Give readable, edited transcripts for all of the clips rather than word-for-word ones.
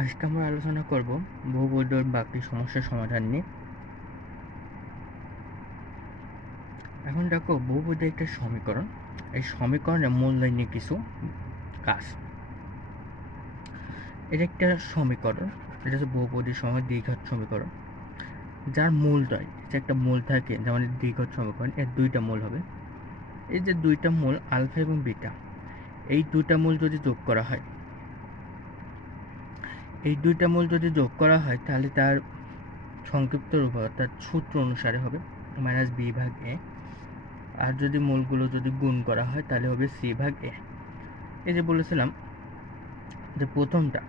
আজকে আমরা আলোচনা করব বহুপদীর বাকি সমস্যার সমাধান নিয়ে। এখন দেখো, বহুপদী একটা সমীকরণ। এই সমীকরণের মূলধন নিয়ে কিছু কাজ। এটা একটা সমীকরণ, এটা হচ্ছে বহুপদীর সঙ্গে দ্বিঘাত সমীকরণ, যার মূলধন যে একটা মূল থাকে, যেমন দ্বিঘাত সমীকরণ এর দুইটা মূল হবে। এই যে দুইটা মূল আলফা এবং বিটা, এই দুইটা মূল যদি যোগ করা হয়, তাহলে তার সংক্ষিপ্ত রূপ অর্থাৎ সূত্র অনুসারে হবে মাইনাস বি ভাগ এ। আর যদি মূলগুলো যদি গুণ করা হয় তাহলে হবে সি ভাগ এ। এই যে বলেছিলাম যে প্রথমটা,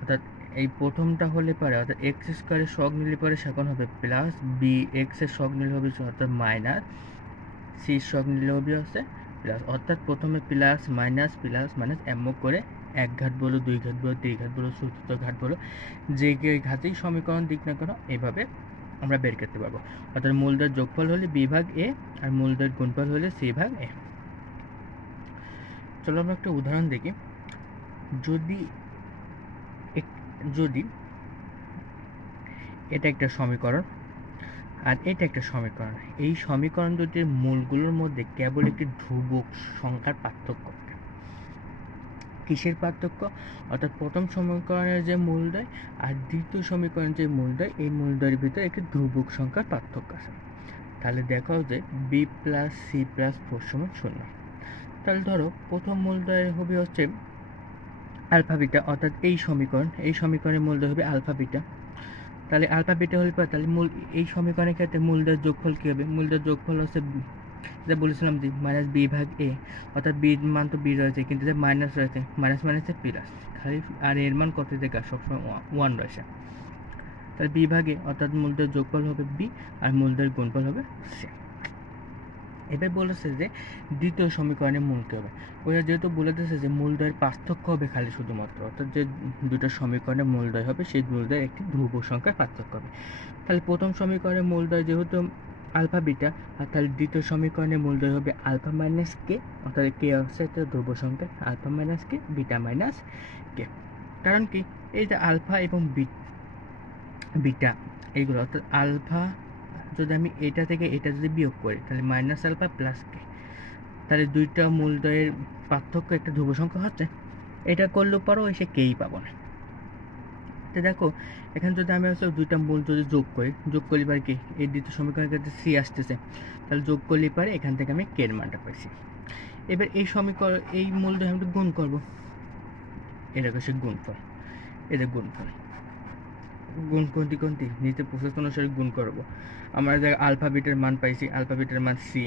অর্থাৎ এই প্রথমটা হলে পারে অর্থাৎ এক্স স্কোয়ারের শখ নিলে পরে সেখন হবে প্লাস বি এক্সের শখ নিলে হবে অর্থাৎ মাইনাস সির শখ নিলে হবে হচ্ছে প্লাস। অর্থাৎ প্রথমে প্লাস মাইনাস এমন করে এক ঘাত বলো, দুই ঘাত বলো, তিন ঘাত বলো, চতুর্থ ঘাত বলো, যে ঘাতেই সমীকরণ দিক না কেন এভাবে আমরা বের করতে পারবো। অর্থাৎ মূলদের যোগফল হলে বি ভাগ এ আর মূলদের গুণফল হলে সি ভাগ এ। চলো আমরা একটা উদাহরণ দেখি। যদি এটা একটা সমীকরণ আর এটা একটা সমীকরণ, এই সমীকরণ দুটির মূলগুলোর মধ্যে কেবল একটি ধ্রুবক সংখ্যার পার্থক্য। কিসের পার্থক্য? অর্থাৎ প্রথম সমীকরণের যে মূলদ্বয় আর দ্বিতীয় সমীকরণের যে মূলদ্বয়, এই মূলদ্বয়ের ভিতরে একটি ধ্রুবক সংখ্যার পার্থক্য আছে। তাহলে দেখো যে B plus C plus four সমান শূন্য। তাহলে ধরো প্রথম মূলদ্বয় হবে হচ্ছে আলফা বিটা, অর্থাৎ এই সমীকরণের মূলদ্বয় হবে আলফা বিটা। তাহলে আলফা বিটা হলে পরে তাহলে এই সমীকরণের ক্ষেত্রে মূলদ্বয়ের যোগফল কী হবে? মূলদ্বয়ের যোগফল হচ্ছে যা বলেছিলাম যে মাইনাস বি ভাগ এ, অর্থাৎ বি মান তো বি রয়েছে কিন্তু যে মাইনাস রয়েছে, মাইনাস মাইনাসে প্লাস, খালি আর এর মান কত থেকে সবসময় ওয়ান রয়েছে। তাহলে বি ভাগে অর্থাৎ মূলদ্বয়ের যোগফল হবে বি আর মূলদ্বয়ের গুণফল হবে সি। এবার বলেছে যে দ্বিতীয় সমীকরণের মূল কী হবে। ওরা যেহেতু বলে দিয়েছে যে মূলদ্বয়ের পার্থক্য হবে খালি শুধুমাত্র, অর্থাৎ যে দুটো সমীকরণের মূলদ্বয় হবে সেই মূলদ্বয়ের একটি ধ্রুবক সংখ্যার পার্থক্য হবে। তাহলে প্রথম সমীকরণের মূলদ্বয় যেহেতু আলফা বিটা, আর তাহলে দ্বিতীয় সমীকরণের মূলদ্বয় হবে আলফা মাইনাস কে, অর্থাৎ কে হচ্ছে একটা ধ্রুবক সংখ্যা, আলফা মাইনাস কে বিটা মাইনাস কে। কারণ কি, এই যে আলফা এবং বিটা এইগুলো, অর্থাৎ আলফা যদি আমি এটা থেকে এটা যদি বিয়োগ করি তাহলে মাইনাস আলফা প্লাস কে, তাহলে দুইটা মূলদ্বয়ের পার্থক্য একটা ধ্রুব সংখ্যা হচ্ছে। এটা করলেও পারো এসে কেই পাবো না। তো দেখো এখানে যদি আমি হচ্ছে দুইটা মূল যদি যোগ করলে পারে কি, এই দ্বিতীয় সমীকরণের ক্ষেত্রে সি আসতেছে, তাহলে যোগ করলে পারে এখান থেকে আমি কে এর মানটা পাইছি। এবার এই সমীকরণ এই মূলদ্বয় আমি গুণ করবো, এটা হচ্ছে গুণফল, এটা গুণফল গুণ কোনটি নিচে প্রসেস অনুসারে গুণ করবো। আমরা যে আলফা বিটার মান পাইছি, আলফা বিটার মান সি,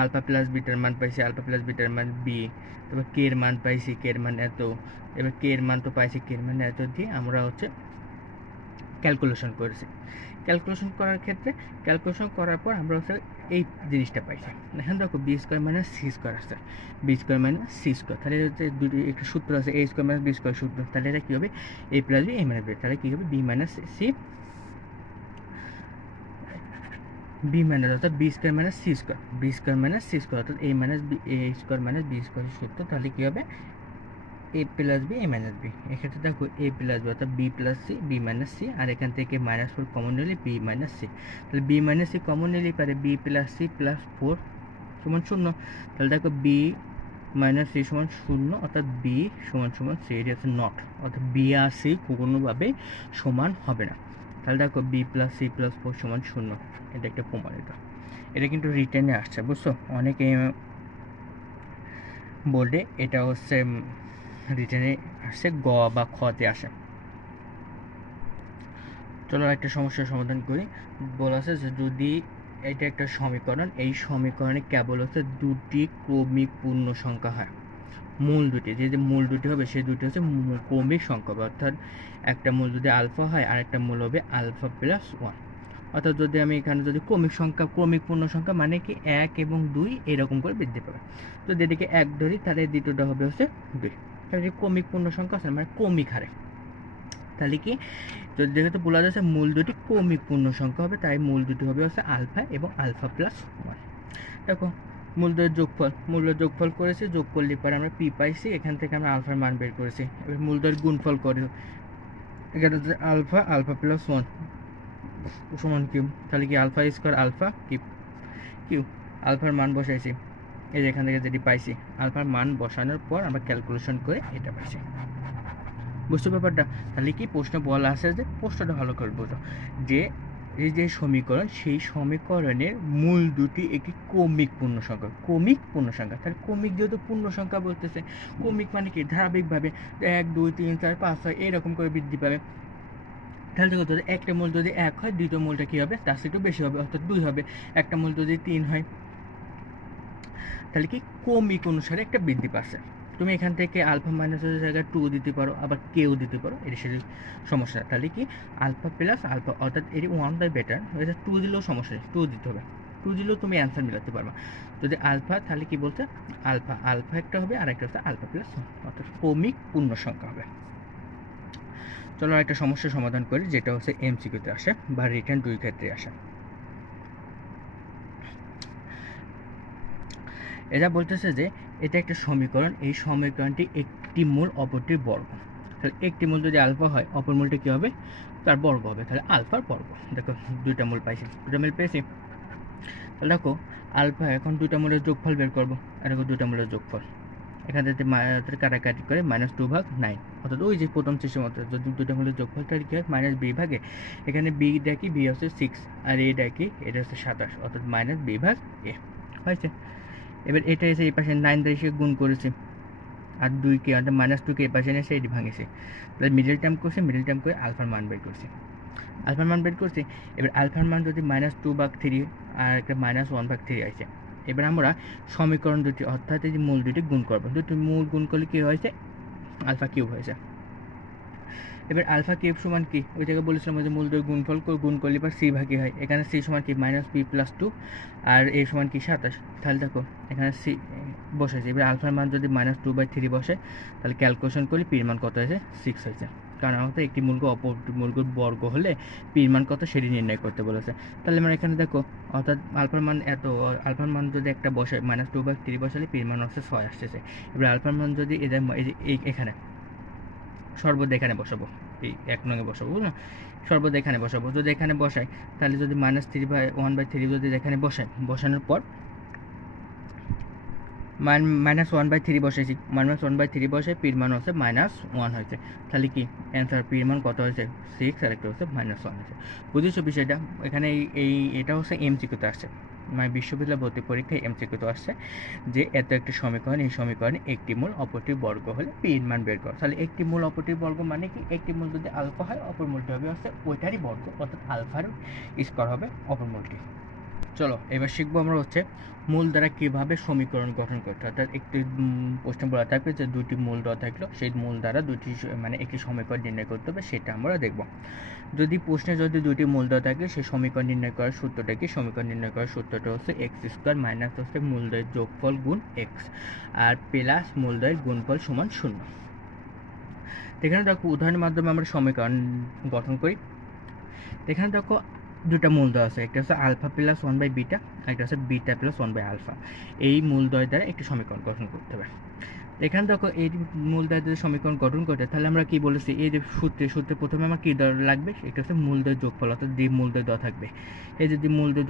আলফা প্লাস বিটার মান পাইছি, আলফা প্লাস বিটার মান বি, তারপর কে এর মান পাইছি, কে এর মান এত, এবার কে এর মান তো পাইছি, কে এর মান এত দিয়ে আমরা হচ্ছে ক্যালকুলেশন করেছি। ক্যালকুলেশন করার পর আমরা হচ্ছে এই জিনিসটা পাইছি। এখন দেখো B square minus C square আসছে, B square minus C square, তাহলে হচ্ছে দুটি একটা সূত্র আছে A square minus B square সূত্র, তাহলে এটা কী হবে A plus B A minus B, তাহলে কী হবে B minus C, B minus অর্থাৎ B square minus C square, B square minus C square অর্থাৎ A minus B A square minus B square সূত্র, তাহলে কী হবে A plus B A minus B. এক্ষেত্রে দেখো এ প্লাস বি অর্থাৎ B plus C B minus C, আর এখান থেকে মাইনাস ফোর কমন নিলে বি মাইনাস সি, তাহলে বি মাইনাস সি কমন নিলেই পারে B plus C plus four সমান শূন্য। তাহলে দেখো বি মাইনাস সি সমান শূন্য, অর্থাৎ বি সমান সি, এটি হচ্ছে নট, অর্থাৎ বি আর সি কোনোভাবেই সমান হবে না। তাহলে দেখো B plus C plus four সমান শূন্য, এটা একটা প্রমাণিত। এটা কিন্তু রিটেনে আসছে, বুঝছো, অনেকে বোর্ডে এটা হচ্ছে রিটেনে আসছে, গ বা খতে আসে। চলো একটা সমস্যার সমাধান করি। বলা আছে যে যদি এটা একটা সমীকরণ, এই সমীকরণে কেবল হচ্ছে দুটি ক্রমিক পূর্ণ সংখ্যা হয়, মূল দুটি যে মূল দুটি হবে সেই দুটি হচ্ছে ক্রমিক সংখ্যা, অর্থাৎ একটা মূল যদি আলফা হয় আর একটা মূল হবে আলফা প্লাস ওয়ান। অর্থাৎ যদি আমি এখানে যদি ক্রমিক পূর্ণ সংখ্যা মানে কি এক এবং দুই এরকম করে বৃদ্ধি পাবে। যদি এদিকে এক ধরি তাহলে দ্বিতীয়টা হবে হচ্ছে দুই, তাহলে ক্রমিক পূর্ণ সংখ্যা আছে মানে ক্রমিক হারে। তাহলে কি, যদি যেহেতু বলা যাচ্ছে মূল দুটি ক্রমিক পূর্ণ সংখ্যা হবে, তাই মূল দুটি হবে হচ্ছে আলফা এবং আলফা প্লাস ওয়ান। দেখো মূলদ্বয়ের যোগফল যোগ করলে পরে আমরা পি পাইছি, এখান থেকে আমরা আলফার মান বের করেছি। এবার মূলদ্বয়ের গুণফল করে এখানে হচ্ছে আলফা, আলফা প্লাস 1 সমান কিউ। তাহলে কি alpha square alpha Q, Q আলফার মান বসাইছি, এই যে এখান থেকে যেটি পাইছি আলফার মান বসানোর পর আমরা ক্যালকুলেশন করে এটা পাইছি। বুঝতে ব্যাপারটা? তাহলে কি প্রশ্ন বলা আছে যে প্রশ্নটা ভালো করে বোঝো যে এই যে সমীকরণ, সেই সমীকরণের মূল দুটি একটি কৌমিক পূর্ণ সংখ্যা। কৌমিক পূর্ণ সংখ্যা, তাহলে কৌমিক যেহেতু পূর্ণ সংখ্যা বলতেছে, কৌমিক মানে কি ধারাবাহিকভাবে 1 2 3 4 5 6 এরকম করে বৃদ্ধি পাবে। তাহলে দেখো একটা মূল যদি 1 হয়, দ্বিতীয় মূলটা কী হবে, তার চেয়ে একটু বেশি হবে, অর্থাৎ 2 হবে। একটা মূল যদি 3 হয়, তাহলে কি কৌমিক অনুসারে একটা বৃদ্ধি পাচ্ছে। তুমি এখান থেকে আলফা মাইনাসের জায়গায় 2 দিতে পারো, আবার কেউ দিতে পারো, এটা সেটা সমস্যা। তাহলে কি আলফা প্লাস আলফা, অর্থাৎ এটি 1 বাই বেটার, এটা 2 দিলেও সমস্যা নেই, 2 দিতে হবে। 2 দিলেও তুমি অ্যান্সার মিলাতে পারবা। যদি আলফা, তাহলে কি বলছে আলফা আলফা একটা হবে, আর একটা হচ্ছে আলফা প্লাস 1, অর্থাৎ কৌমিক পূর্ণ সংখ্যা হবে। চলো একটা সমস্যার সমাধান করি, যেটা হচ্ছে এমসিকিউতে আসে বা রিটার্ন 2 ক্ষেত্রে আসে। এটা বলতেছে যে এটা একটা সমীকরণ, এই সমীকরণটি একটি মূল অপরটির বর্গ। তাহলে একটি মূল যদি আলফা হয়, অপর মূলটা কী হবে, তার বর্গ হবে, তাহলে আলফার বর্গ। দেখো দুইটা মূল পাইছি, দুটা মূল পেয়েছি। তাহলে দেখো আলফা, এখন দুইটা মূলের যোগফল বের করবো, আর দেখো দুইটা মূলের যোগফল, এখান থেকে কাটাকাটি করে -2 ভাগ 9, অর্থাৎ ওই যে প্রথম সিস্টেম মতো যদি দুটো মূলের যোগফলটা কী হয় -b ভাগে, এখানে বি ডাকি, বি হচ্ছে 6 আর এ ডাকি, এটা হচ্ছে 27, অর্থাৎ -b ভাগ এ হয়েছে। এবার এটা এসে এই পাশে 9 দিয়ে এসে গুণ করেছি, আর 2কে অর্থাৎ -2কে এই পাশে এসে এটি ভাঙেছে। তাহলে মিডল টার্ম করছি, মিডল টার্ম করে আলফার মান বের করছি, আলফার মান বের করছি। এবার আলফার মান যদি -2 ভাগ 3 আর একটা -1 ভাগ 3 আসে, এবার আমরা সমীকরণ দুটি, অর্থাৎ এই যে মূল দুটি গুণ করবো, দুটি মূল গুণ করলে কী হয়েছে, আলফা কিউব হয়েছে। এবার আলফা কিউব সমান কি, ওই জায়গায় বলেছিলাম যে মূল দুই গুণফল গুণ করলে এবার সি ভাগই হয়, এখানে সি সমান কি -b+2 আর এ সমান কি 27। তাহলে দেখো এখানে সি বসেছে, এবার আলফার মান যদি -2/3 বসে, তাহলে ক্যালকুলেশন করি পির মান কত হয়েছে, 6 হয়েছে। কারণ আমাদের একটি মূলক অপর মূলকের বর্গ হলে পির মান কত সেটি নির্ণয় করতে বলেছে। তাহলে আমরা এখানে দেখো, অর্থাৎ আলফার মান এত, আলফার মান যদি একটা বসে -2/3 বসালে পির মান হচ্ছে 6 আসতেছে। এবার আলফার মান যদি এদের এখানে সর্বদা এখানে বসাবো, এই 1 নঙে বসাবো, বুঝলো, সর্বদা এখানে বসাবো। যদি এখানে বসাই, তাহলে যদি -1/3 যদি এখানে বসাই, বসানোর পর -1/3 বসেছি, -1/3 বসে পির মান হচ্ছে -1 হয়েছে। তাহলে কি অ্যান্সার পির মান কত হয়েছে, 6, আর একটা হচ্ছে -1 হয়েছে। বুঝেছো বিষয়টা? এখানে এটা হচ্ছে এমসিকিউতে আসছে, মানে বিশ্ববিদ্যালয় ভর্তি পরীক্ষায় এমসিকিউতে আসছে যে এত একটি সমীকরণ, এই সমীকরণে একটি মূল অপরটির বর্গ হলে পির মান বের করো। তাহলে একটি মূল অপরটির বর্গ মানে কি, একটি মূল যদি আলফা হয়, অপর মূলটি হবে হচ্ছে ওইটারই বর্গ, অর্থাৎ আলফার স্কোয়ার হবে অপর মূলটি। চলো এবার শিখবো আমরা হচ্ছে মূল দ্বারা কীভাবে সমীকরণ গঠন করতে হয়। অর্থাৎ একটি প্রশ্ন বলা থাকবে যে দুটি মূল দেওয়া থাকলো, সেই মূল দ্বারা দুটি মানে একটি সমীকরণ নির্ণয় করতে হবে, সেটা আমরা দেখব। যদি প্রশ্নে যদি দুটি মূল দেওয়া থাকে, সেই সমীকরণ নির্ণয় করার সূত্রটা কি, সমীকরণ নির্ণয় করার সূত্রটা হচ্ছে x² মাইনাস হচ্ছে মূলদ্বয়ের যোগফল গুণ x আর প্লাস মূলদ্বয়ের গুণফল সমান 0। এখানে দেখো উদাহরণের মাধ্যমে আমরা সমীকরণ গঠন করি। এখানে দেখো দুটা মূলদ্বয় আছে, একটা হচ্ছে আলফা প্লাস 1/β, একটা হচ্ছে বিটা প্লাস 1/α। এই মূলদ্বয় দ্বারা একটি সমীকরণ গঠন করতে হবে। এখানে দেখো এই মূলদ্বয় যদি সমীকরণ গঠন করতে, তাহলে আমরা কি বলেছি, এই যে সূত্রে প্রথমে আমার কী লাগবে, এটা হচ্ছে মূলদ্বয় যোগফল, অর্থাৎ যে মূলদ্বয় দেওয়া থাকবে, এই যে মূলদ্বয়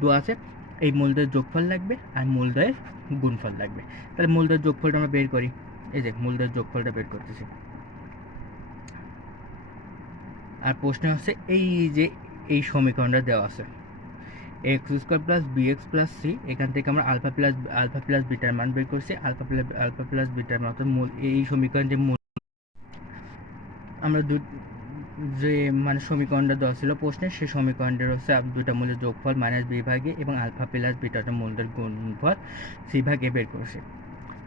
দেওয়া আছে, এই মূলদ্বয়ের যোগফল লাগবে আর মূলদ্বয়ের গুণফল লাগবে। তাহলে মূলদ্বয়ের যোগফলটা আমরা বের করি, এই যে মূলদ্বয়ের যোগফলটা বের করতেছি। আর প্রশ্ন হচ্ছে এই যে এই সমীকরণটা দেওয়া আছে x² plus bx plus c, এখান থেকে আমরা আলফা প্লাস বিটার মান বের করছি, আলফা প্লাস বিটার মান, অর্থাৎ মূল এই সমীকরণ যে মূল আমরা যে মানে সমীকরণটা দেওয়া ছিল প্রশ্নে, সেই সমীকরণটার হচ্ছে দুটা মূলের যোগফল -b ভাগে এবং আলফা প্লাস বিটাটা মূলদের গুণফল c ভাগে বের করছি।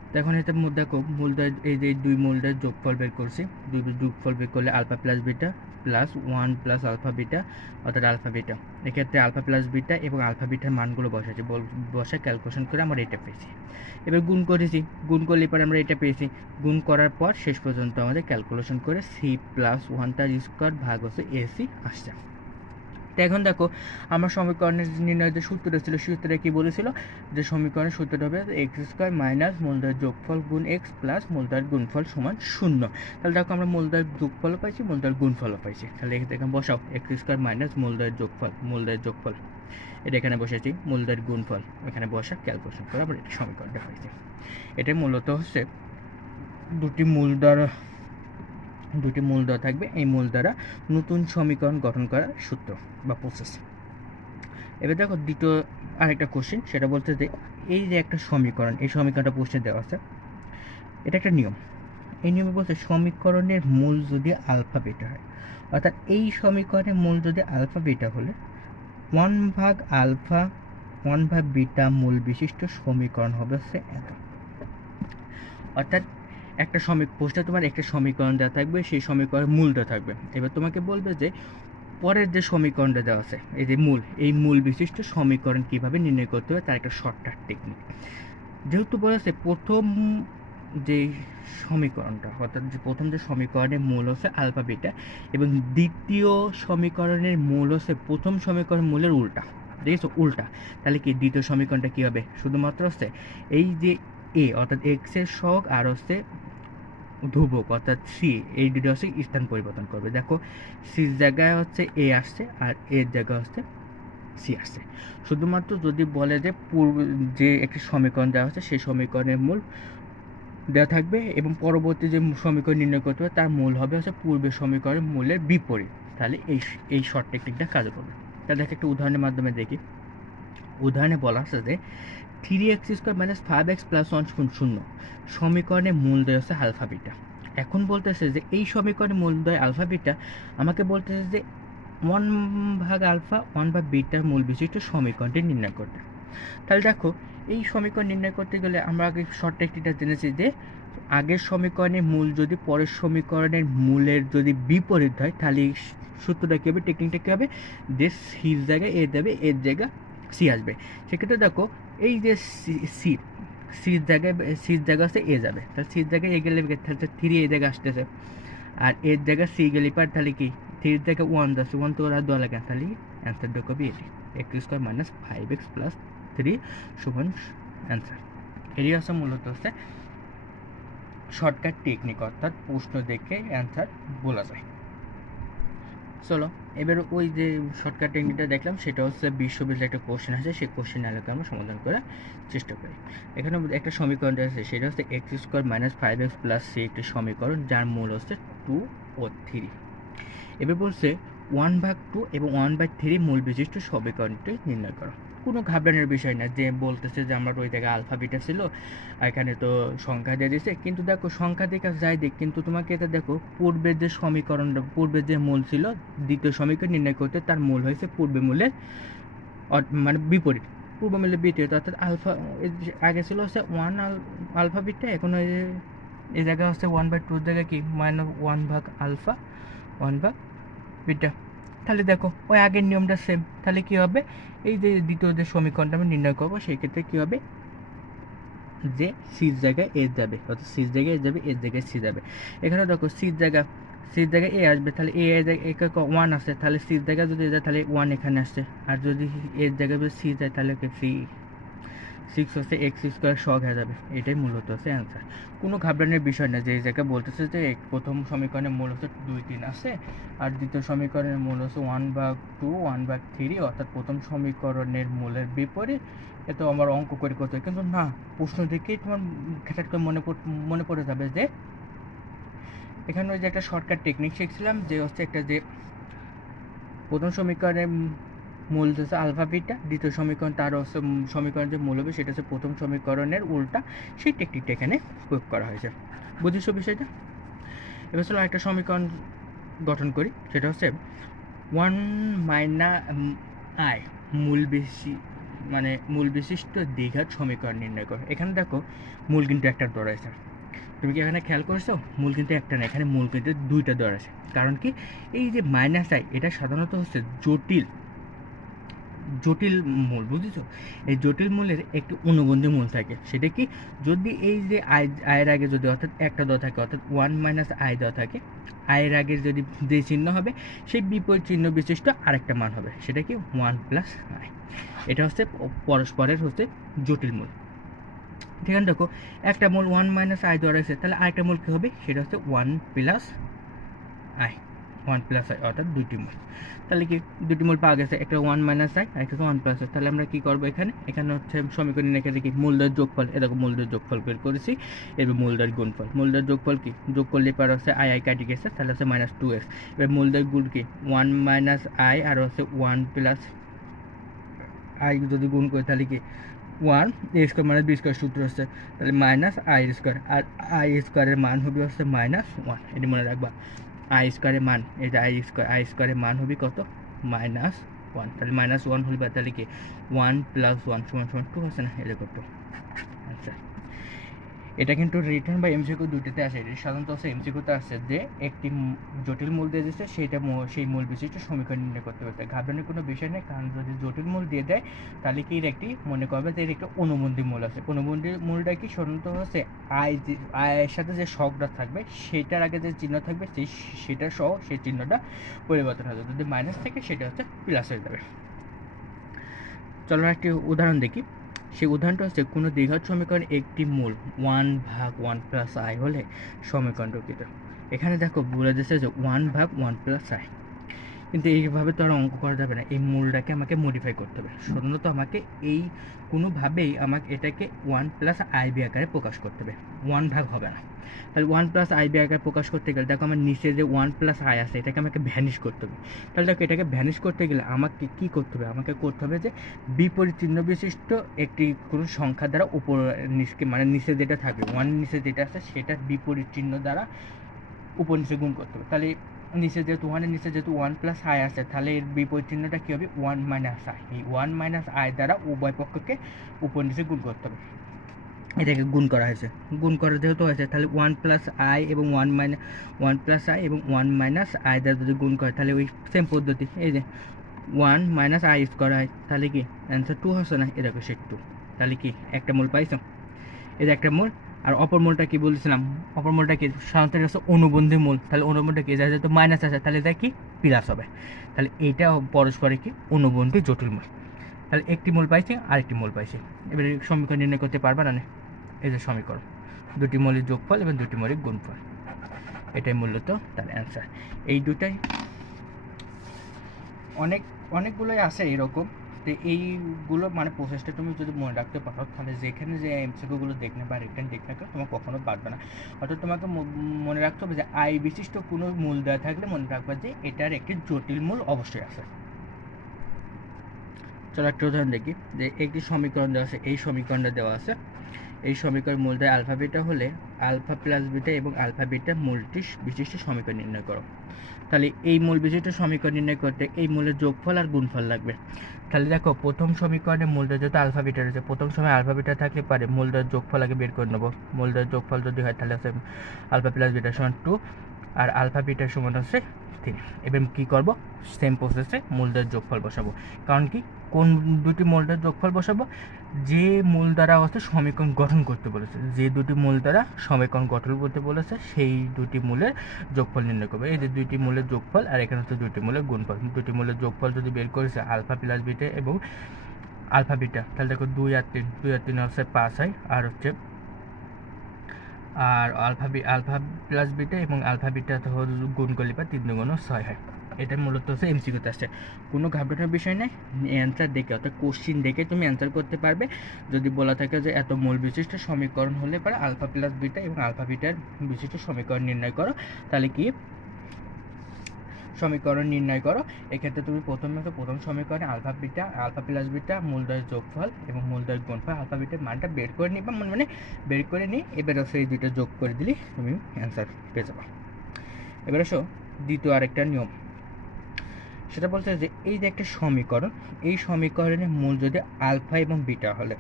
তো এখন এটা দেখো মূলদের এই যে দুই মূলদের যোগফল বের করছি, দুই যোগফল বের করলে alpha plus beta plus 1 plus alpha beta, অর্থাৎ আলফা বিটা। এক্ষেত্রে আলফা প্লাস বিটা এবং আলফা বিটার মানগুলো বসাচ্ছি, বসে ক্যালকুলেশন করে আমরা এটা পেয়েছি। এবার গুণ করেছি, গুণ করলে পরে আমরা এটা পেয়েছি, গুণ করার পর শেষ পর্যন্ত আমাদের ক্যালকুলেশন করে c+1 তার স্কোয়ার ভাগ হচ্ছে ac আসছে। তো এখন দেখো আমার সমীকরণের নির্ণয়ের যে সূত্রটা ছিল সূত্রটা কি বলেছিল যে সমীকরণের সূত্রটা হবে এক্স স্কোয়ার মাইনাস মূলদ্বয়ের যোগফল গুণ এক্স প্লাস মূলদ্বয়ের গুণফল সমান 0। তাহলে দেখো আমরা মূলদ্বয়ের যোগফলও পাইছি, মূলদ্বয়ের গুণফলও পাইছি। তাহলে এখানে বসাও এক্স স্কোয়ার মাইনাস মূলদ্বয়ের যোগফল এটা এখানে বসেছি, মূলদ্বয়ের গুণফল এখানে বসা, ক্যালকুলেশন করে আবার এটা সমীকরণটা হয়েছে। এটা মূলত হচ্ছে দুটি মূল দ্বারা থাকবে, এই মূল দ্বারা নতুন সমীকরণ গঠন করার সূত্র বা প্রসেস। এবার দেখো দ্বিতীয় আরেকটা কোশ্চেন, সেটা বলতে যে এই যে একটা সমীকরণ, এই সমীকরণটা প্রশ্নে দেওয়া আছে, এটা একটা নিয়ম। এই নিয়মে বলতে সমীকরণের মূল যদি আলফা বিটা হয়, অর্থাৎ এই সমীকরণের মূল যদি আলফা বিটা হলে 1/α 1/β মূল বিশিষ্ট সমীকরণ হবে হচ্ছে এত। অর্থাৎ একটা প্রশ্নে তোমার একটা সমীকরণ দেওয়া থাকবে, সেই সমীকরণের মূলটা থাকবে। এবার তোমাকে বলবে যে পরের যে সমীকরণটা দেওয়া আছে, এই যে এই মূল বিশিষ্ট সমীকরণ কিভাবে নির্ণয় করতে হবে তার একটা শর্টকাট টেকনিক। যেহেতু বলেছে প্রথম যে সমীকরণটা, অর্থাৎ প্রথম যে সমীকরণের মূল হচ্ছে আলফা বিটা এবং দ্বিতীয় সমীকরণের মূল হচ্ছে প্রথম সমীকরণের মূলের উল্টা, দেখেছো উল্টা। তাহলে কি দ্বিতীয় সমীকরণটা কী হবে, শুধুমাত্র হচ্ছে এই যে এ অর্থাৎ এক্সের সহগ আর হচ্ছে ধ্রুবক অর্থাৎ সি, এই দুটো হচ্ছে স্থান পরিবর্তন করবে। দেখো সির জায়গায় হচ্ছে এ আসছে আর এর জায়গায় হচ্ছে সি আসছে। শুধুমাত্র যদি বলে যে যে একটি সমীকরণ দেওয়া হচ্ছে সেই সমীকরণের মূল দেওয়া থাকবে এবং পরবর্তী যে সমীকরণ নির্ণয় করতে হবে তার মূল হবে হচ্ছে পূর্বের সমীকরণের মূলের বিপরীত। তাহলে এই শর্ট টেকনিকটা কাজে করবে। তাহলে দেখো একটা উদাহরণের মাধ্যমে দেখি। উদাহরণে বলা আছে যে 3x² - 5x + 1 0 সমীকরণের মূলদ্বয় হচ্ছে আলফা বিটা। এখন বলতেছে যে এই সমীকরণের মূলদ্বয় আলফা বিটা, আমাকে বলতেছে যে 1/α 1/β মূল বিশিষ্ট সমীকরণটি নির্ণয় করতে। তাহলে দেখো এই সমীকরণ নির্ণয় করতে গেলে আমরা আগে শর্ট টেকনিকটা জেনেছি যে আগের সমীকরণের মূল যদি পরের সমীকরণের মূলের যদি বিপরীত হয় তাহলে সূত্রটা কী হবে, টেকনিকটা কী হবে, যে সির জায়গায় এ দেবে, এর জায়গা সি আসবে। সেক্ষেত্রে দেখো এই যে সির জায়গা হচ্ছে এ যাবে, তাহলে সির জায়গায় এ গেলে তাহলে 3 এই জায়গায় আসতেছে, আর এর জায়গায় সি গেলে পার তাহলে কি 3 জায়গায় 1 যাচ্ছে, 1 তো ওরা দেওয়া লাগে, তাহলে অ্যান্সারটা হবে এটি x² - 5x + 3 সমান অ্যান্সার। এটি হচ্ছে মূলত হচ্ছে শর্টকাট টেকনিক, অর্থাৎ প্রশ্ন দেখে অ্যান্সার বলা যায়। চলো এবার ওই যে শর্টকাট টেকনিকটা দেখলাম সেটা হচ্ছে বিশ্ববিদ্যালয়ে একটা কোশ্চেন আছে, সেই কোশ্চেন আলোকে আমরা সমাধান করার চেষ্টা করি। এখানে একটা সমীকরণ আছে, সেটা হচ্ছে x² - 5x + c একটি সমীকরণ যার মূল হচ্ছে 2 ও 3। এবার বলছে 1/2 এবং 1/3 মূল বিশিষ্ট সমীকরণটি নির্ণয় করো। কোনো ঘাবড়ানোর বিষয় না, যে বলতেছে যে আমরা ওই জায়গায় আলফা বিটা ছিল এখানে তো সংখ্যা দিয়ে দিয়েছে, কিন্তু দেখো সংখ্যা দিকে যাই দিক, কিন্তু তোমাকে এটা দেখো পূর্বের যে সমীকরণটা, পূর্বের যে মূল ছিল দ্বিতীয় সমীকরণ নির্ণয় করতে তার মূল হয়েছে পূর্বে মূলের মানে বিপরীত, পূর্ব মূলের বিপরীত, অর্থাৎ আলফা আগে ছিল হচ্ছে 1 আলফা বিটা, এখন ওই এই জায়গায় হচ্ছে 1/2 জায়গায় কি -1/α 1/β। তাহলে দেখো ওই আগের নিয়মটা সেম, তাহলে কী হবে, এই যে দ্বিতীয় যে সমীকরণটা আমি নির্ণয় করবো সেই ক্ষেত্রে কী হবে, যে সির জায়গায় এ যাবে, অর্থাৎ সির জায়গায় এ যাবে, এর জায়গায় সি যাবে। এখানে দেখো সির জায়গায় এ আসবে, তাহলে এ 1 আসে, তাহলে সির জায়গায় যদি যায় তাহলে 1 এখানে আসছে, আর যদি এর জায়গায় যদি সি যায় তাহলে 6 হচ্ছে x² সহগ হয়ে যাবে। এটাই মূলত হচ্ছে অ্যান্সার। কোনো ঘাবড়ানোর বিষয় না, যে এই জায়গায় বলতেছে যে প্রথম সমীকরণের মূল হচ্ছে 2 3 আছে আর দ্বিতীয় সমীকরণের মূল হচ্ছে 1/2 1/3, অর্থাৎ প্রথম সমীকরণের মূলের বিপরীত। এ তো আমার অঙ্ক করে করতে হয়, কিন্তু না, প্রশ্ন দেখেই তোমার হঠাৎ করে মনে পড়ে যাবে যে এখানে ওই যে একটা শর্টকাট টেকনিক শিখছিলাম, যে হচ্ছে একটা যে প্রথম সমীকরণের মূল হচ্ছে আলফা বিটা, দ্বিতীয় সমীকরণ তার হচ্ছে সমীকরণ যে মূল হবে সেটা হচ্ছে প্রথম সমীকরণের উল্টা, সেই টেকনিকটা এখানে প্রয়োগ করা হয়েছে। বুঝেছো বিষয়টা? এবার চলো একটা সমীকরণ গঠন করি, সেটা হচ্ছে 1 - i মূল বিশিষ্ট দ্বিঘাত সমীকরণ নির্ণয় করো। এখানে দেখো মূল কিন্তু একটা দেওয়া রয়েছে, তুমি কি এখানে খেয়াল করেছো, মূল কিন্তু একটা না, এখানে মূল কিন্তু 2টা দেওয়া আছে। কারণ কি, এই যে -i এটা সাধারণত হচ্ছে জটিল জটিল মূল, বুঝেছো? এই জটিল মূলের একটি অনুবন্ধী মূল থাকে, সেটা কি, যদি এই যে আয়ের আগে যদি অর্থাৎ একটা দেওয়া থাকে, অর্থাৎ 1 - আই দেওয়া থাকে, আয়ের আগের যদি যে চিহ্ন হবে সেই বিপরীত চিহ্ন বিশিষ্ট আরেকটা মান হবে, সেটা কি 1 + আই। এটা হচ্ছে পরস্পরের হচ্ছে জটিল মূল। ঠিক আছে, দেখো একটা মূল 1 - আই দেওয়া রয়েছে, তাহলে আরেকটা মূল কী হবে, সেটা হচ্ছে 1 + আই, 1 + আই, অর্থাৎ দুইটি মূল। তাহলে কি দুটি মূল পাওয়া গেছে, একটা 1 - আই আর একটা 1 + আই। তাহলে আমরা কি করবো, এখানে হচ্ছে সমীকরণ রেখে দেখি মূলদ্বয়ের যোগফল, এরকম মূলদ্বয়ের যোগফল বের করেছি, এবার মূলদ্বয়ের গুণফল। মূলদ্বয়ের যোগফল কি, যোগ করলে পার হচ্ছে আই কাটি গেছে, তাহলে হচ্ছে -2x। এবার মূলদ্বয়ের গুণ কি, 1 - আই আর হচ্ছে 1 + আই যদি গুণ করি তাহলে কি 1 a² - b² সূত্র হচ্ছে, তাহলে -i², আর i² মান হবে হচ্ছে -1, এটি মনে রাখবা। i² মান, এই যে i² মান হবে কত, -1, তাহলে -1 হলে তাহলে কি 1 + 1 = 2 আছে না, এরকম 2। আচ্ছা, এটা কিন্তু রিটার্ন বা এমসিকিউ দুটোতে আসে। এটা সাধারণত হচ্ছে এমসিকিউতে আসছে যে একটি জটিল মূল দিয়ে দিচ্ছে, সেই মূল বিশিষ্ট সমীকরণ নির্ণয় করতে পারছে। ঘাবড়ানোর কোনো বিষয় নেই, কারণ যদি জটিল মূল দিয়ে দেয় তাহলে কি এর একটি মনে করবে যে এর একটা অনুবন্ধী মূল আছে। অনুবন্ধী মূলটা কি, সাধারণত হচ্ছে আয়ের সাথে যে শখটা থাকবে সেটার আগে যে চিহ্ন থাকবে সেটা সহ সেই চিহ্নটা পরিবর্তন হবে, যদি মাইনাস থাকে সেটা হচ্ছে প্লাস হয়ে যাবে। চলো একটি উদাহরণ দেখি। সেই উদাহরণটা হচ্ছে কোনো দ্বিঘাত সমীকরণ একটি মূল 1/1 + আই হলে সমীকরণটা কী। এখানে দেখো বলে দিচ্ছে যে 1/1 + আই, কিন্তু এইভাবে তো আর অঙ্ক করা যাবে না, এই মূলটাকে আমাকে মডিফাই করতে হবে। সাধারণত আমাকে কোনোভাবেই আমাকে এটাকে 1 + আই বি আকারে প্রকাশ করতে হবে, 1 ভাগ হবে না। তাহলে 1 + আই বি আকারে প্রকাশ করতে গেলে দেখো আমার নিচে যে 1 + আই আছে এটাকে আমাকে ভ্যানিশ করতে হবে। তাহলে দেখো এটাকে ভ্যানিশ করতে গেলে আমাকে কী করতে হবে, আমাকে করতে হবে যে বিপরীত চিহ্ন বিশিষ্ট একটি কোনো সংখ্যা দ্বারা উপর নিচকে, মানে নিচে যেটা থাকবে 1 নিচে যেটা আছে সেটার বিপরীত চিহ্ন দ্বারা উপর নিচে গুণ করতে হবে। তাহলে নিচে যেহেতু 1 এর নিচে যেহেতু 1 + আই আছে, তাহলে এর বিপরীত চিহ্নটা কী হবে, 1 - আই। এই 1 - আই দ্বারা উভয় পক্ষকে উপর নিচে গুণ করতে হবে। এটাকে গুণ করা হয়েছে, গুণ করা যেহেতু হয়েছে তাহলে 1 + আই এবং 1 + আই এবং 1 - আই দ্বারা যদি গুণ করে তাহলে ওই সেম পদ্ধতি, এই যে 1 - আই² হয়, তাহলে কি অ্যান্সার 2 হচ্ছে না, এরকম সে 2। তাহলে কি একটা মূল পাইছো, এই যে একটা মূল। আর অপর মূলটা কি বলছিলাম, অপর মূলটা কি, সাধারণত হচ্ছে অনুবন্ধী মূল। তাহলে অনুবন্ধী কি, যা যেহেতু মাইনাস আছে তাহলে এটা কি প্লাস হবে, তাহলে এইটা পরস্পরে কি অনুবন্ধী জটিল মূল। তাহলে একটি মূল পাইছি আরেকটি মূল পাইছি, এবারে সমীকরণ নির্ণয় করতে পারবা না। এই যে সমীকরণ, দুটি মৌলিক যোগফল এবং দুটি মৌলিক গুণফল, এটাই মূলত তার অ্যান্সার। এই দুটাই অনেকগুলোই আছে এরকম। তো এইগুলো মানে প্রসেসটা তুমি যদি মনে রাখতে পারো তাহলে যেখানে যে এমসিকিউগুলো দেখলে বা রিটার্ন দেখলে তোমার কখনো পারবে না। অর্থাৎ তোমাকে মনে রাখতে হবে যে আই বিশিষ্ট কোনো মূল দেওয়া থাকলে মনে রাখবা যে এটার একটি জটিল মূল অবশ্যই আছে। চলো একটা উদাহরণ দেখি, যে একটি সমীকরণ দেওয়া আছে, এই সমীকরণটা দেওয়া আছে, এই সমীকরণ মূলদ্বয় আলফা বিটা হলে আলফা প্লাস বিটা এবং আলফা বিটা মূলটি বিশিষ্ট সমীকরণ নির্ণয় করো। তাহলে এই মূল বিশিষ্ট সমীকরণ নির্ণয় করতে এই মূলের যোগফল আর গুণফল লাগবে। তাহলে দেখো প্রথম সমীকরণে মূলদ্বয় যেহেতু আলফা বিটা রয়েছে, প্রথম সময় আলফা বিটা থাকলে পারে মূলদ্বয়ের যোগফল আগে বের করে নেবো। মূলদ্বয়ের যোগফল যদি হয় তাহলে হচ্ছে আলফা প্লাস বিটা সমান 2 আর আলফা বিটার সমান হচ্ছে 3। এবার কী করবো, সেম প্রসেসে মূলদ্বয়ের যোগফল বসাবো। কারণ কি, কোন দুটি মূলদ্বয়ের যোগফল বসাবো, যে মূল দ্বারা হচ্ছে সমীকরণ গঠন করতে বলেছে, যে দুটি মূল দ্বারা সমীকরণ গঠন করতে বলেছে সেই দুটি মূলের যোগফল নির্ণয় করবে। এই যে দুইটি মূলের যোগফল আর এখানে হচ্ছে দুইটি মূলের গুণফল। দুটি মূলের যোগফল যদি বের করেছে আলফা প্লাস বিটা এবং আলফা বিটা, তাহলে দেখো 2 আর 3 হচ্ছে 5 হয়, আর হচ্ছে আর আলফা প্লাস বিটা এবং আলফা বিটা গুণ করলে বা 3 × 6 হয়। এটা মূলত হচ্ছে এমসিকিউতে আসছে, কোনো ঘাবড়ানোর বিষয় নেই। অ্যান্সার দেখে অর্থাৎ কোশ্চিন দেখে তুমি অ্যান্সার করতে পারবে। যদি বলা থাকে যে এত মূল বিশিষ্ট সমীকরণ হলে পরে আলফা প্লাস বিটা এবং আলফা বিটার বিশিষ্ট সমীকরণ নির্ণয় করো, তাহলে কি সমীকরণ নির্ণয় করো। এক্ষেত্রে তুমি প্রথম সমীকরণে আলফা প্লাস বিটা মূলদ্বয়ের যোগফল এবং মূলদ্বয়ের গুণফল আলফা বিটার মানটা বের করে নিবা, মানে বের করে নিই। এবার সেই দুটো যোগ করে দিলে তুমি অ্যান্সার পেয়ে যাবে। এবার আসো দ্বিতীয় আরেকটা নিয়ম, সেটা বলছে যে এই যে একটা সমীকরণ, এই সমীকরণের মূল যদি আলফা এবং বিটা হলে,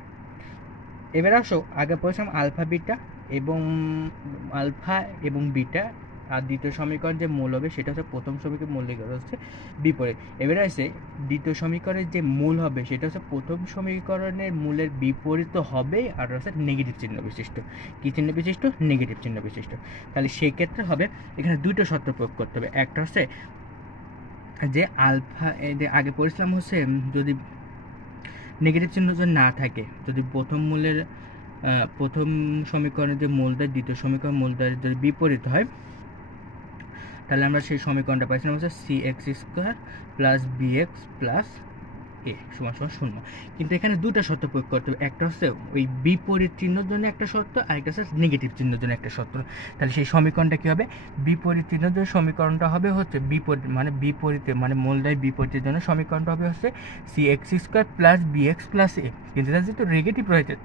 এবার আসো আগে বলছিলাম আলফা এবং বিটা আর দ্বিতীয় সমীকরণ যে মূল হবে সেটা হচ্ছে প্রথম সমীকরণ মূল দিকে হচ্ছে বিপরীত। এবারে আছে দ্বিতীয় সমীকরণের যে মূল হবে সেটা হচ্ছে প্রথম সমীকরণের মূলের বিপরীত হবে আর হচ্ছে নেগেটিভ চিহ্ন বিশিষ্ট। কী চিহ্ন বিশিষ্ট? নেগেটিভ চিহ্ন বিশিষ্ট। তাহলে সেই ক্ষেত্রে হবে এখানে দুটো শর্ত প্রয়োগ করতে হবে। একটা হচ্ছে যে আলফা, এই যে আগে পড়েছিলাম হচ্ছে যদি নেগেটিভ চিহ্ন যদি না থাকে, যদি প্রথম সমীকরণের যে মূলদ্বয় দ্বিতীয় সমীকরণ মূলদ্বয়ের যদি বিপরীত হয়, তাহলে আমরা সেই সমীকরণটা পাইছিলাম হচ্ছে cx² plus bx plus a সমান সমান 0। কিন্তু এখানে দুটো শর্ত প্রয়োগ করতে হবে। একটা হচ্ছে ওই বিপরীত চিহ্নের জন্য একটা শর্ত, আর একটা হচ্ছে নেগেটিভ চিহ্নের জন্য একটা শর্ত। তাহলে সেই সমীকরণটা কী হবে? বিপরীত চিহ্নের জন্য সমীকরণটা হবে হচ্ছে বিপরীতে মানে মূলদ্বয় বিপরীতের জন্য সমীকরণটা হবে হচ্ছে cx² plus bx plus a। কিন্তু এটা যেহেতু নেগেটিভ রয়েছে,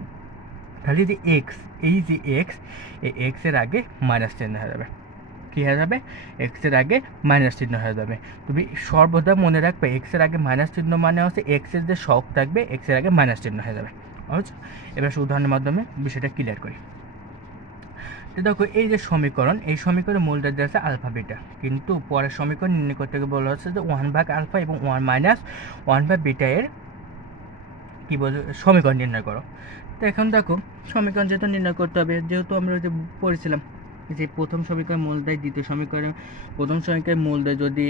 তাহলে যে এক্স, এই যে এক্স, এই এক্সের আগে মাইনাস চিহ্ন হয়ে যাবে। কী হয়ে যাবে? এক্সের আগে মাইনাস চিহ্ন হয়ে যাবে। তুমি সর্বদা মনে রাখবে এক্সের আগে মাইনাস চিহ্ন মানে হচ্ছে এক্সের যে শক থাকবে এক্সের আগে মাইনাস চিহ্ন হয়ে যাবে। আচ্ছা, এবার উদাহরণের মাধ্যমে বিষয়টা ক্লিয়ার করি। তো দেখো এই যে সমীকরণ, এই সমীকরণের মূলটা দেওয়া আছে আলফা বিটা, কিন্তু পরের সমীকরণ নির্ণয় করতে বলা হচ্ছে যে 1 ভাগ আলফা এবং 1 মাইনাস 1 ভাগ বিটা এর কী বলছে সমীকরণ নির্ণয় করো। তো এখন দেখো সমীকরণ যেহেতু নির্ণয় করতে হবে, যেহেতু আমরা যে পড়েছিলাম যে প্রথম সমীকরণ মূলদ্বয় দ্বিতীয় সমীকরণ, প্রথম সমীকরণের মূলদ্বয় যদি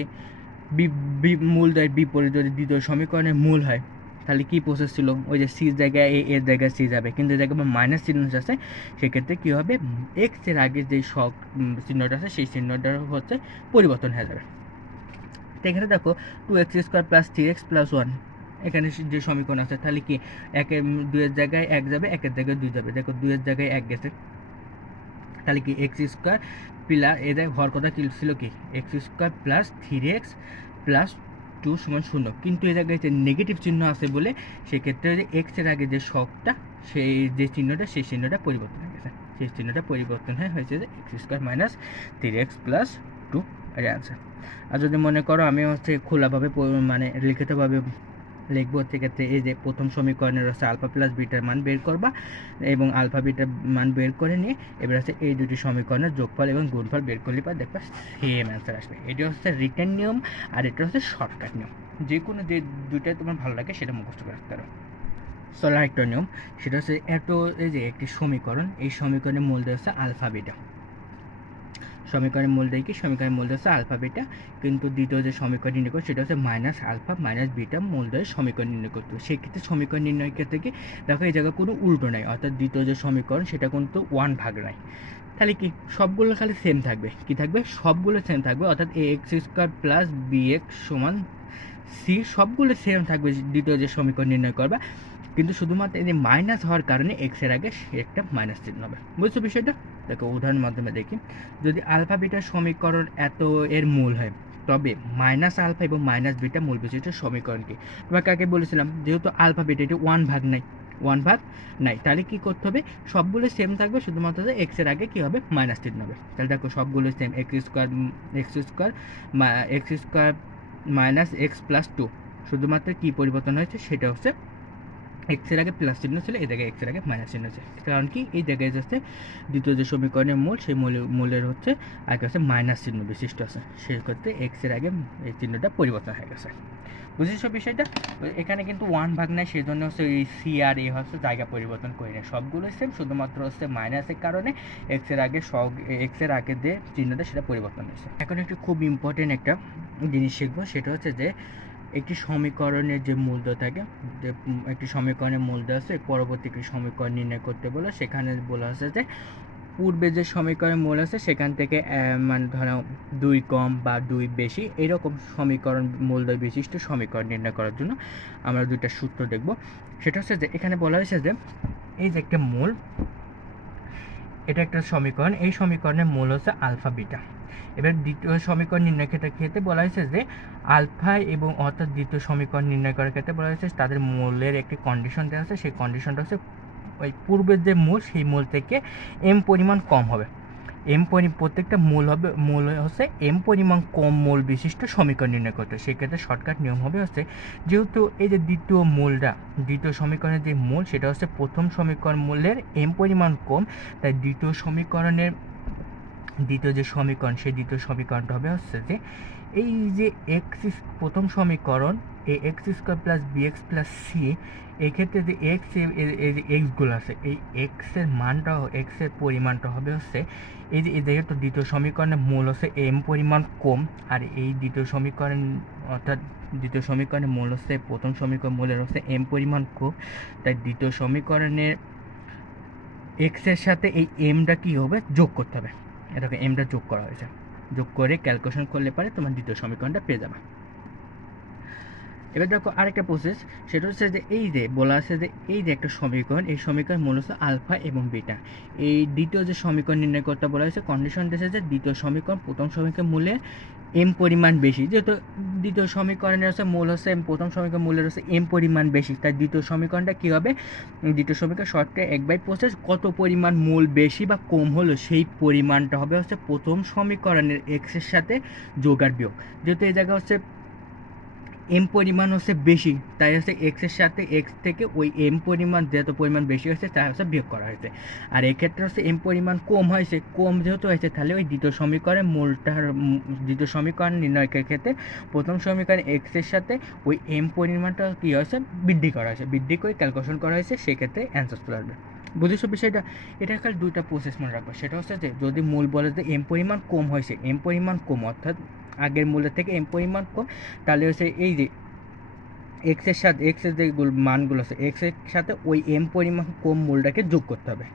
মূলদ্বয়ের বিপরীত যদি দ্বিতীয় সমীকরণের মূল হয়, তাহলে কী প্রসেস ছিল? ওই যে সির জায়গায় এর জায়গায় সি যাবে, কিন্তু এই জায়গায় মাইনাস চিহ্ন আছে, সেক্ষেত্রে কী হবে? এক্সের আগে যে শক চিহ্নটা আছে সেই চিহ্নটা হচ্ছে পরিবর্তন হয়ে যাবে। তো এখানে দেখো 2x² প্লাস 3x প্লাস 1 এখানে যে সমীকরণ আছে, তাহলে কি একের 2-এর জায়গায় 1 যাবে, 1-এর জায়গায় 2 যাবে। দেখো 2-এর জায়গায় 1 গেছে, তাহলে কি x² প্লাস এদের হওয়ার কথা কি ছিল? কি x² প্লাস 3x প্লাস 2 সমান 0। কিন্তু এই জায়গায় যে নেগেটিভ চিহ্ন আছে বলে সেক্ষেত্রে যে এক্সের আগে যে শকটা, সেই যে চিহ্নটা, সেই চিহ্নটা পরিবর্তন হয়ে গেছে। সেই চিহ্নটা পরিবর্তন হয়েছে যে x² মাইনাস 3x প্লাস 2 এর অ্যান্সার। আর যদি মনে করো আমি হচ্ছে খোলাভাবে মানে লিখিতভাবে লিখবো, সেক্ষেত্রে এই যে প্রথম সমীকরণের হচ্ছে আলফা প্লাস বিটার মান বের করবা এবং আলফা বিটার মান বের করে নিয়ে এবার হচ্ছে এই দুটি সমীকরণের যোগফল এবং গুণফল বের করলে পর দেখবা সেম অ্যান্সার আসবে। এটা হচ্ছে রিটেন নিয়ম আর এটা হচ্ছে শর্টকাট নিয়ম। যে কোনো যে দুইটাই তোমার ভালো লাগে সেটা মুখস্থ রাখতে পারো। চলো আরেকটা নিয়ম, সেটা হচ্ছে এই যে একটি সমীকরণ, এই সমীকরণের মূলদয় হচ্ছে আলফা বিটা। সমীকরণের মূলদয় কি? সমীকরণের মূলদয় হচ্ছে আলফা বিটা, কিন্তু দ্বিতীয় যে সমীকরণ নির্ণয় করো সেটা হচ্ছে মাইনাস আলফা মাইনাস বিটা মূলদয়ের সমীকরণ নির্ণয় করতে হবে। সেক্ষেত্রে সমীকরণ নির্ণয়ের ক্ষেত্রে কি দেখো এই জায়গায় কোনো উল্টো নাই, অর্থাৎ দ্বিতীয় যে সমীকরণ সেটা কিন্তু 1 ভাগ নাই। তাহলে কি সবগুলো খালি সেম থাকবে। কি থাকবে? সবগুলো সেম থাকবে, অর্থাৎ ax² প্লাস bx সমান c সবগুলো সেম থাকবে দ্বিতীয় যে সমীকরণ নির্ণয় করবা, কিন্তু শুধুমাত্র এই যে মাইনাস হওয়ার কারণে এক্সের আগে একটা মাইনাস চিহ্ন হবে। বুঝছো বিষয়টা? দেখো উদাহরণের মাধ্যমে দেখি, যদি আলফা বিটার সমীকরণ এত এর মূল হয়, তবে মাইনাস আলফা এবং মাইনাস বিটা মূল বিশিষ্ট সমীকরণ কি? তোমাকে আগে বলেছিলাম যেহেতু আলফা বিটা এটি 1 ভাগ নাই, তাহলে কি করতে হবে? সবগুলো সেম থাকবে, শুধুমাত্র যে এক্সের আগে কি হবে? মাইনাস চিহ্ন হবে। তাহলে দেখো সবগুলো same, x² minus x plus 2, শুধুমাত্র কি পরিবর্তন হয়েছে সেটা হচ্ছে এক্সের আগে প্লাস চিহ্ন ছিল, এই জায়গায় এক্সের আগে মাইনাস চিহ্ন আছে। কারণ কি এই জায়গায় যাচ্ছে দ্বিতীয় যে সমীকরণের মূল, সেই মূলের হচ্ছে আগে হচ্ছে মাইনাস চিহ্ন বিশিষ্ট আছে, সেই ক্ষেত্রে এক্সের আগে এই চিহ্নটা পরিবর্তন হয়ে গেছে। বুঝেছো বিষয়টা? এখানে কিন্তু 1 ভাগ নাই, সেই জন্য হচ্ছে এই সি আর এ হচ্ছে জায়গা পরিবর্তন করে নেয়, সবগুলো সেম, শুধুমাত্র হচ্ছে মাইনাসের কারণে এক্সের আগে যে চিহ্নটা সেটা পরিবর্তন হয়েছে। এখন একটি খুব ইম্পর্টেন্ট একটা জিনিস শিখবো, সেটা হচ্ছে যে একটি সমীকরণের যে মূলদয় থাকে, যে একটি সমীকরণের মূলদয় আছে, পরবর্তী একটি সমীকরণ নির্ণয় করতে বলে, সেখানে বলা আছে যে পূর্বে যে সমীকরণের মূল আছে সেখান থেকে মানে ধরো 2 কম বা 2 বেশি এরকম সমীকরণ মূলদয় বিশিষ্ট সমীকরণ নির্ণয় করার জন্য আমরা দুইটা সূত্র দেখব। সেটা হচ্ছে যে এখানে বলা হয়েছে যে এই যে একটা মূল, এটা একটা সমীকরণ, এই সমীকরণের মূল হচ্ছে আলফা বিটা। এবার দ্বিতীয় সমীকরণ নির্ণয় ক্ষেত্রে বলা হয়েছে যে আলফা এবং অর্থাৎ দ্বিতীয় সমীকরণ নির্ণয় করার ক্ষেত্রে বলা হয়েছে তাদের মূলের একটি কন্ডিশন দেওয়া আছে, সেই কন্ডিশনটা হচ্ছে ওই পূর্বের যে মূল সেই মূল থেকে এম পরিমাণ কম হবে। প্রত্যেকটা মূল হচ্ছে এম পরিমাণ কম মূল বিশিষ্ট সমীকরণ নির্ণয় করতে। সেক্ষেত্রে শর্টকাট নিয়ম হবে হচ্ছে, যেহেতু এই যে দ্বিতীয় সমীকরণের যে মূল সেটা হচ্ছে প্রথম সমীকরণ মূলের এম পরিমাণ কম, তাই দ্বিতীয় সমীকরণের দ্বিতীয় যে সমীকরণ সেই দ্বিতীয় সমীকরণটা হবে হচ্ছে যে এই যে প্রথম সমীকরণ এই X square plus B X plus C, এক্ষেত্রে যে এক্স এই যে এক্সগুলো আছে এই এক্সের মানটা এক্সের পরিমাণটা হবে হচ্ছে এই যে যেহেতু দ্বিতীয় সমীকরণের মূল হচ্ছে এম পরিমাণ কম, আর এই দ্বিতীয় সমীকরণ অর্থাৎ দ্বিতীয় সমীকরণের মূল হচ্ছে প্রথম সমীকরণ মূলের হচ্ছে এম পরিমাণ কম, তাই দ্বিতীয় সমীকরণের এক্সের সাথে এই এমটা কী হবে যোগ করতে হবে। এটাকে এমটা যোগ করা হয়েছে, যোগ করে ক্যালকুলেশন করলে পারে তোমার দ্বিতীয় সমীকরণটা পেয়ে যাবে। এবার দেখো আরেকটা প্রসেস, সেটা হচ্ছে যে এই যে বলা আছে যে এই যে একটা সমীকরণ, এই সমীকরণ মূল হচ্ছে আলফা এবং বিটা। এই দ্বিতীয় যে সমীকরণ নির্ণয় করতে বলা হয়েছে, কন্ডিশন দিয়েছে যে দ্বিতীয় সমীকরণ প্রথম সমীকরণ মূলে এম পরিমাণ বেশি, যেহেতু দ্বিতীয় সমীকরণের হচ্ছে মূল হচ্ছে প্রথম সমীকরণ মূলের হচ্ছে এম পরিমাণ বেশি, তাই দ্বিতীয় সমীকরণটা কী হবে, দ্বিতীয় সমীকরণ শর্টে 1/প্রসেস কত পরিমাণ মূল বেশি বা কম হলো সেই পরিমাণটা হবে হচ্ছে প্রথম সমীকরণের এক্সের সাথে যোগ আর বিয়োগ। যেহেতু এই জায়গা হচ্ছে এম পরিমাণ হচ্ছে বেশি, তাই হচ্ছে এক্সের সাথে এক্স থেকে ওই এম পরিমাণ যত পরিমাণ বেশি হয়েছে তা হচ্ছে বিয়োগ করা হয়েছে। আর এক্ষেত্রে হচ্ছে এম পরিমাণ কম হয়েছে, কম যেহেতু হয়েছে তাহলে ওই দ্বিতীয় সমীকরণের মূলটার দ্বিতীয় সমীকরণ নির্ণয়ের ক্ষেত্রে প্রথম সমীকরণ এক্সের সাথে ওই এম পরিমাণটা কী হয়েছে বৃদ্ধি করা হয়েছে, বৃদ্ধি করে ক্যালকুলেশন করা হয়েছে, সেক্ষেত্রে অ্যান্সার চলে আসবে। বুঝেছো বিষয়টা? এটা খালি দুইটা প্রসেস মনে রাখবো, সেটা হচ্ছে যে যদি মূল বলে যে এম পরিমাণ কম হয়েছে, এম পরিমাণ কম অর্থাৎ আগের মূলের থেকে এম পরিমাণ কম, তাহলে হচ্ছে এই যে এক্সের সাথে এক্সের যে মানগুলো আছে এক্সের সাথে ওই এম পরিমাণ কম মূলটাকে যোগ করতে হবে।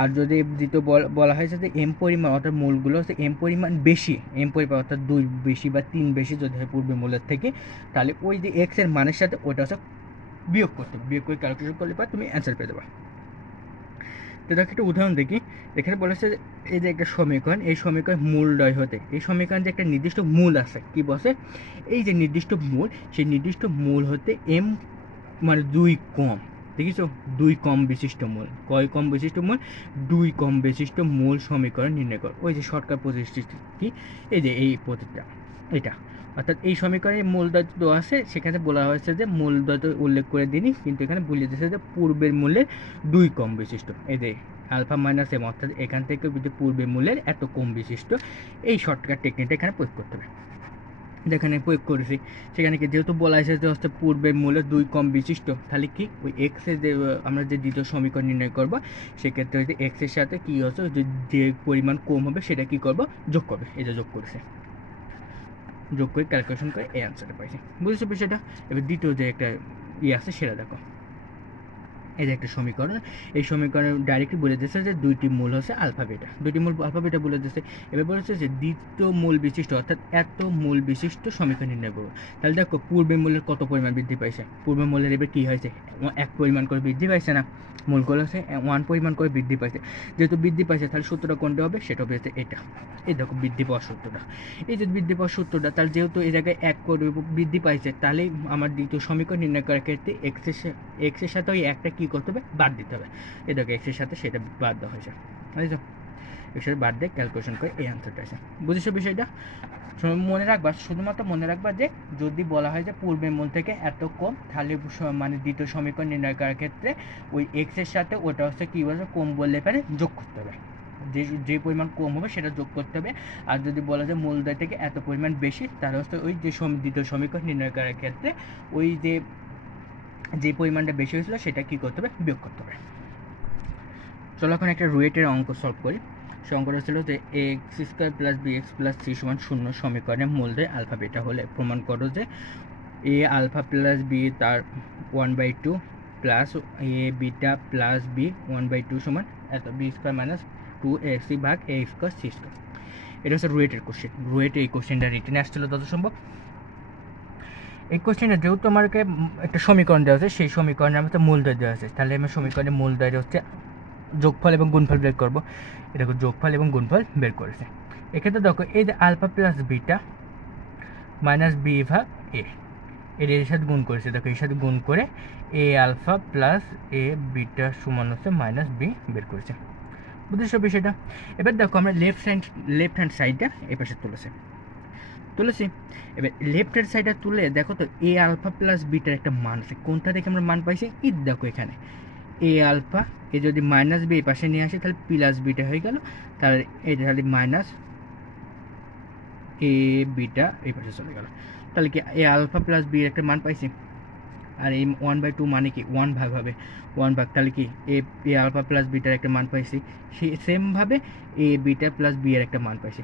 আর যদি দ্বিতীয় বলা হয়েছে যে এম পরিমাণ অর্থাৎ মূলগুলো হচ্ছে এম পরিমাণ বেশি, এম পরিমাণ অর্থাৎ 2 বেশি বা 3 বেশি যদি হয় পূর্বে মূলের থেকে, তাহলে ওই যে এক্সের মানের সাথে ওইটা হচ্ছে বিয়োগ করতে হবে, বিয়োগ করে ক্যালকুলেশন করলে পর তুমি অ্যান্সার পেয়ে দেবা। তো দেখো একটা উদাহরণ দেখি, এখানে বলেছে এই যে একটা সমীকরণ, এই সমীকরণ মূলদ্বয় হতে, এই সমীকরণ যে একটা নির্দিষ্ট মূল আছে, কি বলছে এই যে নির্দিষ্ট মূল, সেই নির্দিষ্ট মূল হতে এম মানে 2 কম, দেখিছো 2 কম বিশিষ্ট মূল, কয় কম বিশিষ্ট মূল 2 কম বিশিষ্ট মূল সমীকরণ নির্ণয় কর। ওই যে শর্টকাট পদ্ধতি কি, এই যে এই পদ্ধতিটা এটা, অর্থাৎ এই সমীকরণে মূলদ্বয় তো আছে, সেখানে বলা হয়েছে যে মূলদ্বয় তো উল্লেখ করে দিনই, কিন্তু এখানে বলে দিয়েছে যে পূর্বের মূলের 2 কম বিশিষ্ট, এই যে আলফা মাইনাস এম, অর্থাৎ এখান থেকে যদি পূর্বের মূলের এত কম বিশিষ্ট, এই শর্টকাট টেকনিকটা এখানে প্রয়োগ করতে হবে। যেখানে প্রয়োগ করেছি সেখানে কি যেহেতু বলা হয়েছে যে হচ্ছে পূর্বের মূলের 2 কম বিশিষ্ট, তাহলে কি ওই এক্সের যে আমরা যে দ্বিতীয় সমীকরণ নির্ণয় করব, সেক্ষেত্রে হচ্ছে এক্সের সাথে কী হচ্ছে যে পরিমাণ কম হবে সেটা কী করব যোগ করবে, এই যে যোগ করেছে, যোগ করে ক্যালকুলেশন করে এই অ্যান্সারটা পাইছি। বুঝেছো বিষয়টা? এবার দ্বিতীয় যে একটা আছে সেটা দেখো, এই যে একটা সমীকরণ, এই সমীকরণে ডাইরেক্টলি বলে দিচ্ছে যে দুইটি মূল হচ্ছে আলফা বিটা, দুইটি মূল আলফা বিটা বলে দিচ্ছে। এবার বলেছে যে দ্বিতীয় মূল বিশিষ্ট অর্থাৎ এত মূল বিশিষ্ট সমীকরণ নির্ণয় করবো। তাহলে দেখো পূর্বের মূলের কত পরিমাণ বৃদ্ধি পাইছে, পূর্বের মূলের এবার কী হয়েছে 1 পরিমাণ করে বৃদ্ধি পাইছে না, মূলগুলো হচ্ছে 1 পরিমাণ করে বৃদ্ধি পাইছে, যেহেতু বৃদ্ধি পাইছে তাহলে সূত্রটা কোনটা হবে, সেটা হবে এটা, এই দেখো বৃদ্ধি পাওয়ার সূত্রটা, এই যে বৃদ্ধি পাওয়ার সূত্রটা, তাহলে যেহেতু এই জায়গায় 1 করে বৃদ্ধি পাইছে, তাহলে আমার দ্বিতীয় সমীকরণ নির্ণয় করার ক্ষেত্রে এক্সের সাথে ওই একটা কী করতে হবে বাদ দিতে হবে, এই দেখো এক্সের সাথে সেটা বাদ দেওয়া হয়েছে, বুঝছো, এর সাথে বাদ দিয়ে ক্যালকুলেশন করে এই অ্যান্সারটা আছে। বুঝেছো বিষয়টা? মনে রাখবা, শুধুমাত্র মনে রাখবা যে যদি বলা হয় যে পূর্বের মূল থেকে এত কম, তাহলে মানে দ্বিতীয় সমীকরণ নির্ণয় করার ক্ষেত্রে ওই এক্সের সাথে ওটা হচ্ছে কী বলছে কম বললে পারে যোগ করতে হবে, যে পরিমাণ কম হবে সেটা যোগ করতে হবে। আর যদি বলা যায় মূলদ্বয় থেকে এত পরিমাণ বেশি, তাহলে হচ্ছে ওই যে দ্বিতীয় সমীকরণ নির্ণয় করার ক্ষেত্রে ওই যে পরিমাণটা বেশি হয়েছিল সেটা কী করতে হবে বিয়োগ করতে হবে। চলো এখন একটা রুয়েটের অঙ্ক সলভ করি। সে অঙ্কটা ছিল যে X square plus B X plus C সমান 0 সমীকরণের মূলদ্বয় আলফা বিটা হলে প্রমাণ করো যে এ আলফা প্লাস বি তার 1/2 প্লাস এ বিটা প্লাস বি 1/2 সমান এত, বি স্কোয়ার মাইনাস 2ac ভাগ এ স্কোয়ার সি স্কোয়ার। এটা হচ্ছে রুয়েটের কোশ্চেন। রুয়েটে এই কোশ্চেনটা রিটেনে আসছিল যত সম্ভব। এই কোশ্চেনে যেহেতু আমাকে একটা সমীকরণ দেওয়া আছে, সেই সমীকরণের মধ্যে মূলদ্বয় দেওয়া আছে, তাহলে আমি সমীকরণের মূলদ্বয় হচ্ছে যোগফল এবং গুণফল বের করবো। এটা যোগফল এবং গুণফল বের করেছে। এক্ষেত্রে দেখো এই যে alpha plus beta minus B ভাগ এ, এর সাথে গুণ করেছে, দেখো এর সাথে গুণ করে এ আলফা প্লাস এ বিটা সমান হচ্ছে মাইনাস বি বের করেছে। বুঝেছো বিষয়টা? এবার দেখো আমরা লেফট হ্যান্ড সাইডটা এ পাশে তুলেছি। এবার লেফট হ্যান্ড সাইডটা তুলে দেখো তো এ আলফা প্লাস বিটার একটা মান আছে, কোনটা থেকে আমরা মান পাইছি ই দেখো এখানে এ আলফা, এ যদি মাইনাস বি এই পাশে নিয়ে আসে তাহলে প্লাস বিটা হয়ে গেল, তাহলে এটা তাহলে মাইনাস এ বিটা এই পাশে চলে গেল, তাহলে কি এ আলফা প্লাস বি এর একটা মান পাইছি, আর এই 1/2 মানে কি 1 ভাগ হবে, 1 ভাগ, তাহলে কি এ আলফা প্লাস বিটার একটা মান পাইছি, সেমভাবে এ বিটা প্লাস বি এর একটা মান পাইছি।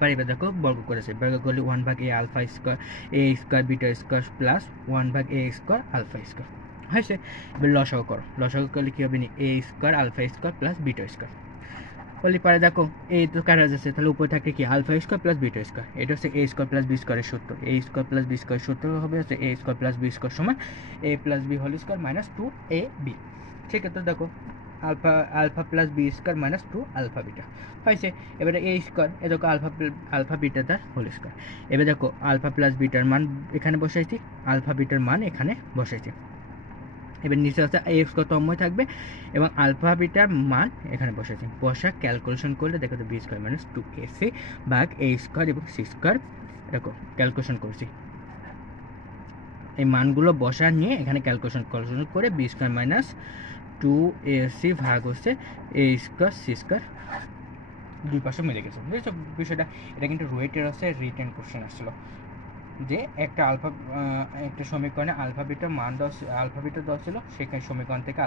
পার এবার দেখো বর্গ করেছে, বর্গ করলে 1 ভাগ এ আলফা স্কোয়ার এ স্কোয়ার বিটা স্কোয়ার প্লাস 1 ভাগ এ স্কোয়ার আলফা স্কোয়ার হয়েছে। এবার লসাগু করো, লসাগু করলে কী হবে, A square alpha square plus beta square বলি পারে। দেখো এই তো কাটা যাচ্ছে, তাহলে উপরে থাকে কি alpha square plus beta square, এটা হচ্ছে এ স্কোয়ার প্লাস বি স্কোয়ারের সূত্র, A square plus B square সূত্র হবে হচ্ছে A square plus B square সমান A plus B whole square minus 2ab। ঠিক আছে, তো দেখো alpha plus B square minus 2 alpha beta হয়েছে। এবারে এ স্কোয়ার, এ দেখো আলফা বিটা তার হোল স্কোয়ার। এবার দেখো আলফা প্লাস বিটার মান এখানে বসাইছি, আলফা বিটার মান এখানে বসাইছি। এবার নিচে আছে এ স্কোয়ার তন্ময় থাকবে এবং আলফা বিটার মান এখানে বসেছে, বসা ক্যালকুলেশন করলে দেখো তো বি স্কোয়ার মাইনাস 2ac ভাগ এ স্কোয়ার এবং সি স্কোয়ার, দেখো ক্যালকুলেশন করছি, এই মানগুলো বসা নিয়ে এখানে ক্যালকুলেশন করে বি স্কোয়ার মাইনাস 2ac ভাগ হচ্ছে এ স্কোয়ার সি স্কোয়ার, দুই পাশে মিলে গেছে। বুঝেছো বিষয়টা? এটা কিন্তু রুয়েটের আছে, রিটেন কোশ্চেন আসছিল যে একটা একটা সমীকরণে আলফা বিটার মান আলফা বিটা দেওয়া ছিল, সেখানে সমীকরণ থেকে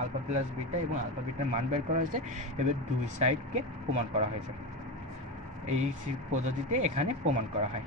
আলফা প্লাস বিটা এবং আলফা বিটার মান বের করা হয়েছে, এবার দুই সাইডকে প্রমাণ করা হয়েছে, এই পদ্ধতিতে এখানে প্রমাণ করা হয়।